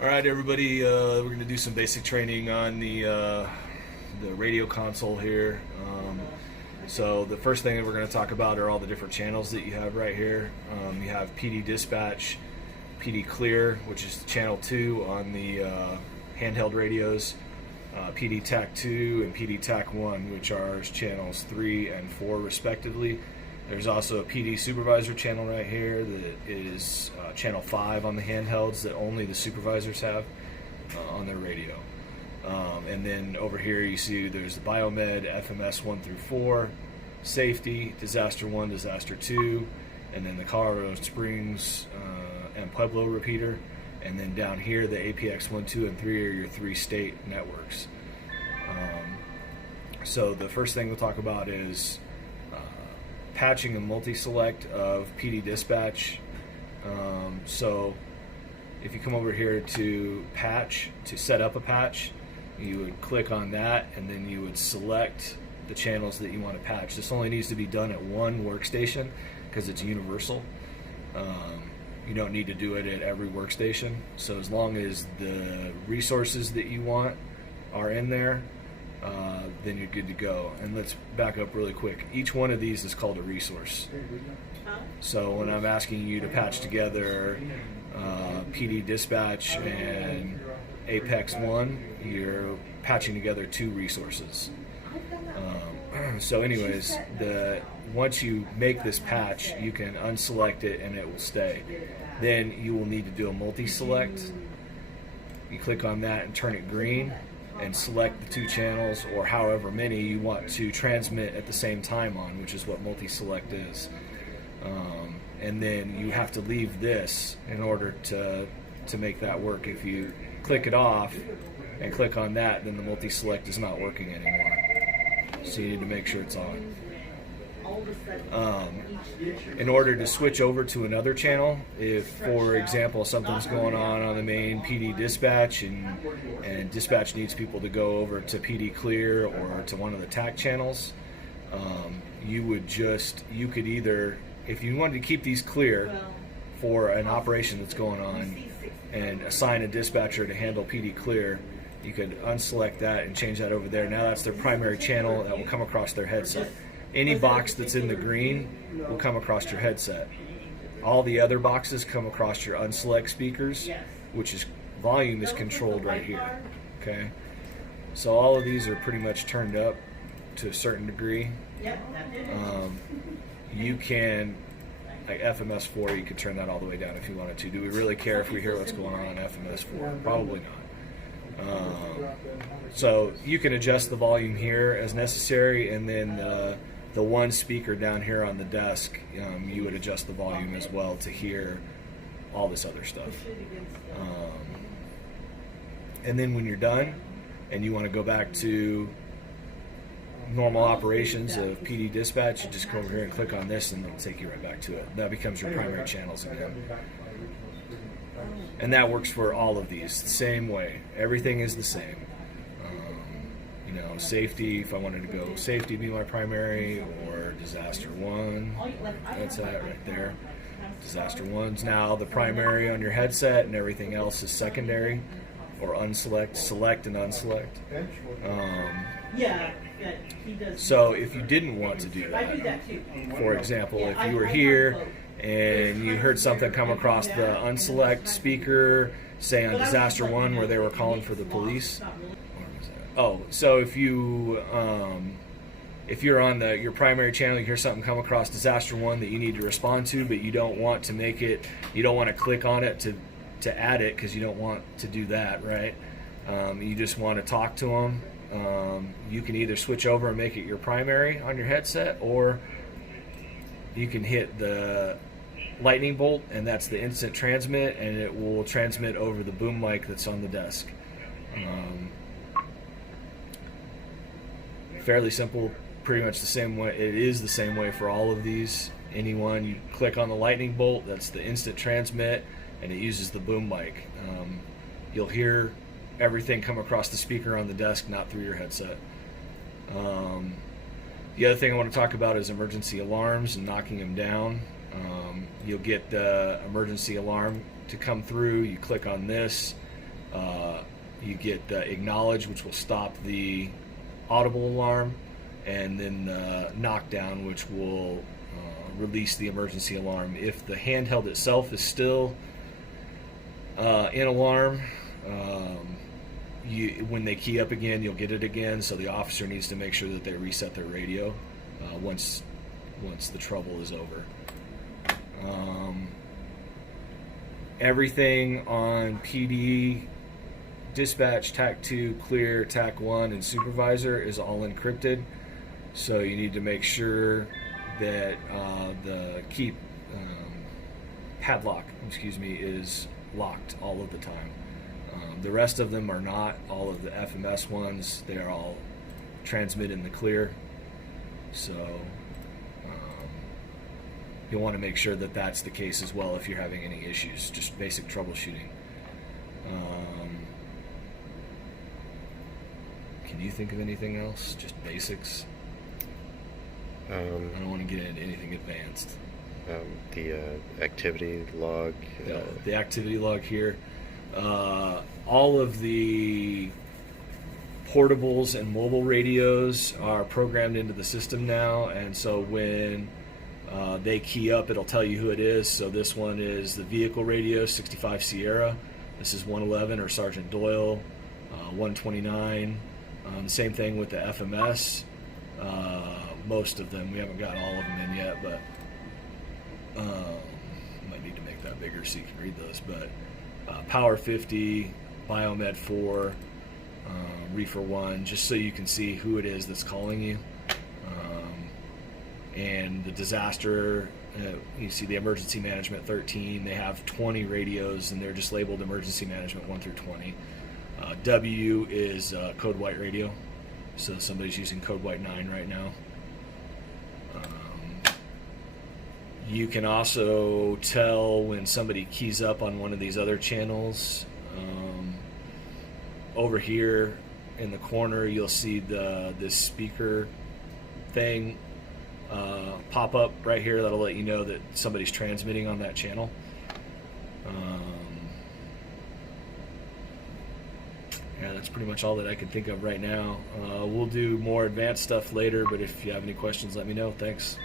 All right, everybody. We're going to do some basic training on the radio console here. So the first thing that we're going to talk about are all the different channels that you have right here. You have PD dispatch, PD clear, which is channel 2 on the handheld radios, PD TAC 2 and PD TAC 1, which are channels 3 and 4 respectively. There's also a PD supervisor channel right here that is channel 5 on the handhelds that only the supervisors have on their radio. And then over here you see there's the Biomed, FMS 1 through 4, Safety, Disaster 1, Disaster 2, and then the Colorado Springs and Pueblo repeater. And then down here the APX 1, 2, and 3 are your 3 state networks. So the first thing we'll talk about is patching a multi-select of PD dispatch. So if you come over here to patch, to set up a patch, you would click on that and then you would select the channels that you want to patch. This only needs to be done at one workstation because it's universal. You don't need to do it at every workstation. So as long as the resources that you want are in there, then you're good to go. And let's back up really quick. Each one of these is called a resource. So when I'm asking you to patch together PD dispatch and Apex 1, you're patching together 2 resources. So anyways, once you make this patch, you can unselect it and it will stay. Then you will need to do a multi-select. You click on that and turn it green and select the 2 channels or however many you want to transmit at the same time on, which is what multi-select is. And then you have to leave this in order to make that work. If you click it off and click on that, then the multi-select is not working anymore. So you need to make sure it's on. In order to switch over to another channel, if for example something's going on the main PD dispatch and dispatch needs people to go over to PD clear or to one of the TAC channels, you could either, if you wanted to keep these clear for an operation that's going on and assign a dispatcher to handle PD clear, you could unselect that and change that over there. Now that's their primary channel that will come across their headset. Any box that's in the green will come across your headset. All the other boxes come across your unselect speakers, which is volume is controlled right here. Okay, so all of these are pretty much turned up to a certain degree. You can, like FMS 4, you could turn that all the way down if you wanted to. Do we really care if we hear what's going on FMS 4? Probably not. So you can adjust the volume here as necessary, and then the one speaker down here on the desk, you would adjust the volume as well to hear all this other stuff. And then when you're done and you want to go back to normal operations of PD dispatch, you just go over here and click on this and it'll take you right back to it. That becomes your primary channels again. And that works for all of these the same way. Everything is the same. Safety, if I wanted to go safety be my primary, or disaster 1, that's that right there. Disaster 1's now the primary on your headset and everything else is secondary or unselect, select and unselect. So if you didn't want to do that, for example, if you were here and you heard something come across the unselect speaker, say on Disaster 1 where they were calling for the police. Oh, so if you're on your primary channel, you hear something come across Disaster 1 that you need to respond to, but you don't want to make it, you don't want to click on it to add it because you don't want to do that, right? You just want to talk to them. You can either switch over and make it your primary on your headset, or you can hit the lightning bolt and that's the instant transmit, and it will transmit over the boom mic that's on the desk. Fairly simple, pretty much the same way. It is the same way for all of these. Anyone, you click on the lightning bolt, that's the instant transmit, and it uses the boom mic. You'll hear everything come across the speaker on the desk, not through your headset. The other thing I want to talk about is emergency alarms and knocking them down. You'll get the emergency alarm to come through. You click on this, You get acknowledge, which will stop the audible alarm, and then knockdown, which will release the emergency alarm. If the handheld itself is still in alarm, when they key up again, you'll get it again. So the officer needs to make sure that they reset their radio once the trouble is over. Everything on PD, dispatch, TAC 2, clear, TAC 1, and supervisor is all encrypted. So you need to make sure that the key padlock, is locked all of the time. The rest of them are not. All of the FMS ones, they are all transmit in the clear. So you'll want to make sure that that's the case as well if you're having any issues. Just basic troubleshooting. Can you think of anything else? Just basics? I don't want to get into anything advanced. The activity log. The activity log here. All of the portables and mobile radios are programmed into the system now, and so when they key up, it'll tell you who it is. So this one is the vehicle radio, 65 Sierra. This is 111 or Sergeant Doyle, 129. Same thing with the FMS. Most of them, we haven't got all of them in yet, but might need to make that bigger so you can read those. But Power 50, Biomed 4, Reefer 1, just so you can see who it is that's calling you. And the disaster, you see the emergency management 13, they have 20 radios and they're just labeled emergency management 1 through 20. W is code white radio, so somebody's using code white 9 right now. You can also tell when somebody keys up on one of these other channels. Over here in the corner, you'll see this speaker thing pop up right here. That'll let you know that somebody's transmitting on that channel. Yeah, that's pretty much all that I can think of right now. We'll do more advanced stuff later, but if you have any questions, let me know. Thanks.